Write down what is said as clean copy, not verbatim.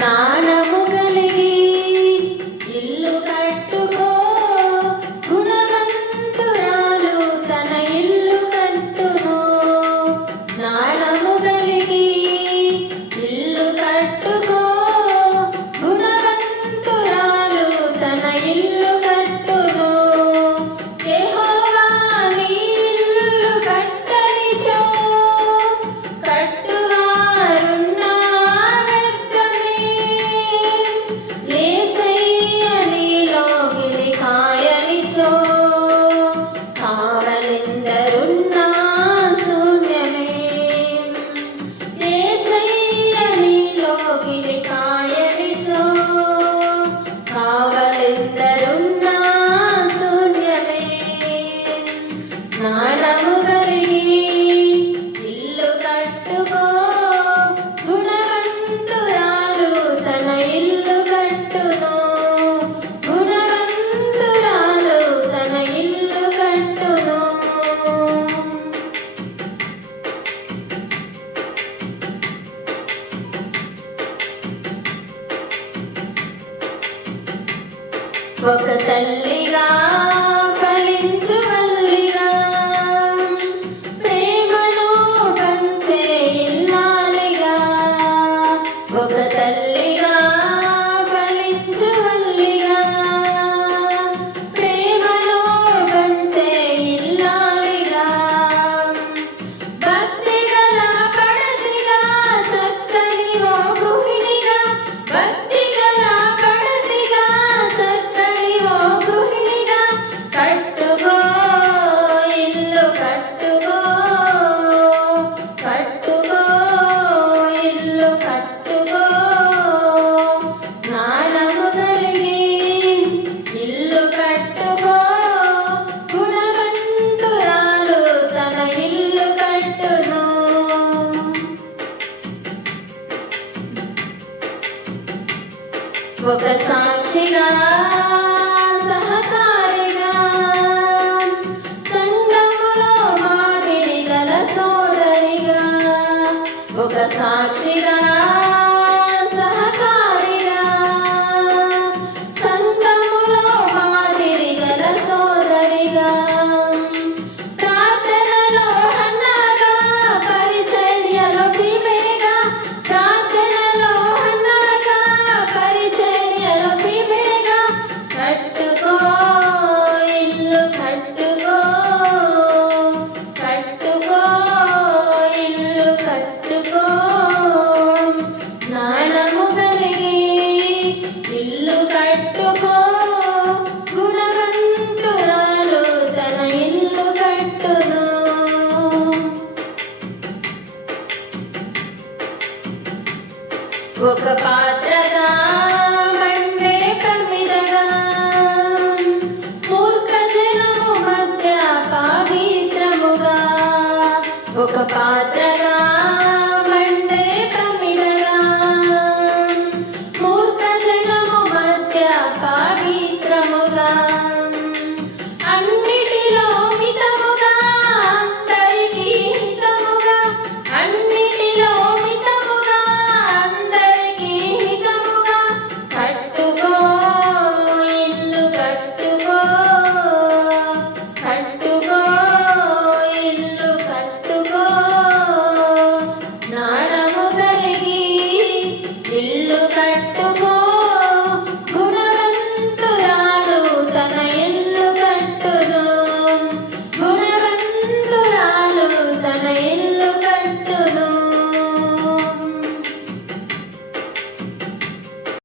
జ్ఞానము కలిగి ఇల్లు కట్టుకో, గుణవంతురాలు తన ఇల్లు కట్టును. జ్ఞానము కలిగి ఇల్లు కట్టుకో, గుణవంతురాలు తన ఇల్లు కట్టును. యెహోవా నీ ఇల్లు కట్టనిచో, కట్టువారున్న వ్యర్థమే. యేసయ్య నీలోగిలి కాయనిచో, కావలెందరున్నా శూన్యమే. యేసయ్య నీలోగిలి కాయనిచో, కావలెందరున్నా శూన్యమే. జ్ఞానము కలిగి ఇల్లు కట్టుకో, గుణవంతురాలు తన ఇల్లు కట్టును. గుణవంతురాలు తన ఇల్లు కట్టును. ఒక తల్లిగా ఫలించు వల్లిగా, ప్రేమను పంచే ఇల్లాలిగా. ఒక తల్లిగా ఫలించు వల్లిగా, ప్రేమను పంచే ఇల్లాలిగా. భక్తిగల పడతిగా, చక్కని ఓ గృహిణిగా. భక్తిగల పడతిగా, చక్కని ఓ గృహిణిగా. కట్టుకో ఇల్లు కట్టుకో, కట్టుకో ఇల్లు కట్టుకో. జ్ఞానము కలిగి ఇల్లు కట్టుకో, గుణవంతురాలు తన ఇల్లు కట్టును. ఒక సాక్షిగా, సహకారిగా, సంఘములో మాదిరి గల సోదరిగా. ఒక సాక్షిగా, సహకారిగా, సంఘములో మాదిరి గల సోదరిగా. ప్రార్థనలో హన్నగా, పరిచర్యలో ఫీమేగా. ప్రార్థనలో హన్నగా, పరిచర్యలో ఫీమేగా. కట్టుకో ఇల్లు కట్టుకో, కట్టుకో ఇల్లు కట్టుకో. జ్ఞానము కలిగి ఇల్లు కట్టుకో, గుణవంతురాలు తన ఇల్లు కట్టును. ఒక పాత్రగా మండే ప్రమిదగా, మూర్ఖ జనము మధ్య పవిత్రముగా. ఒక పాత్రగా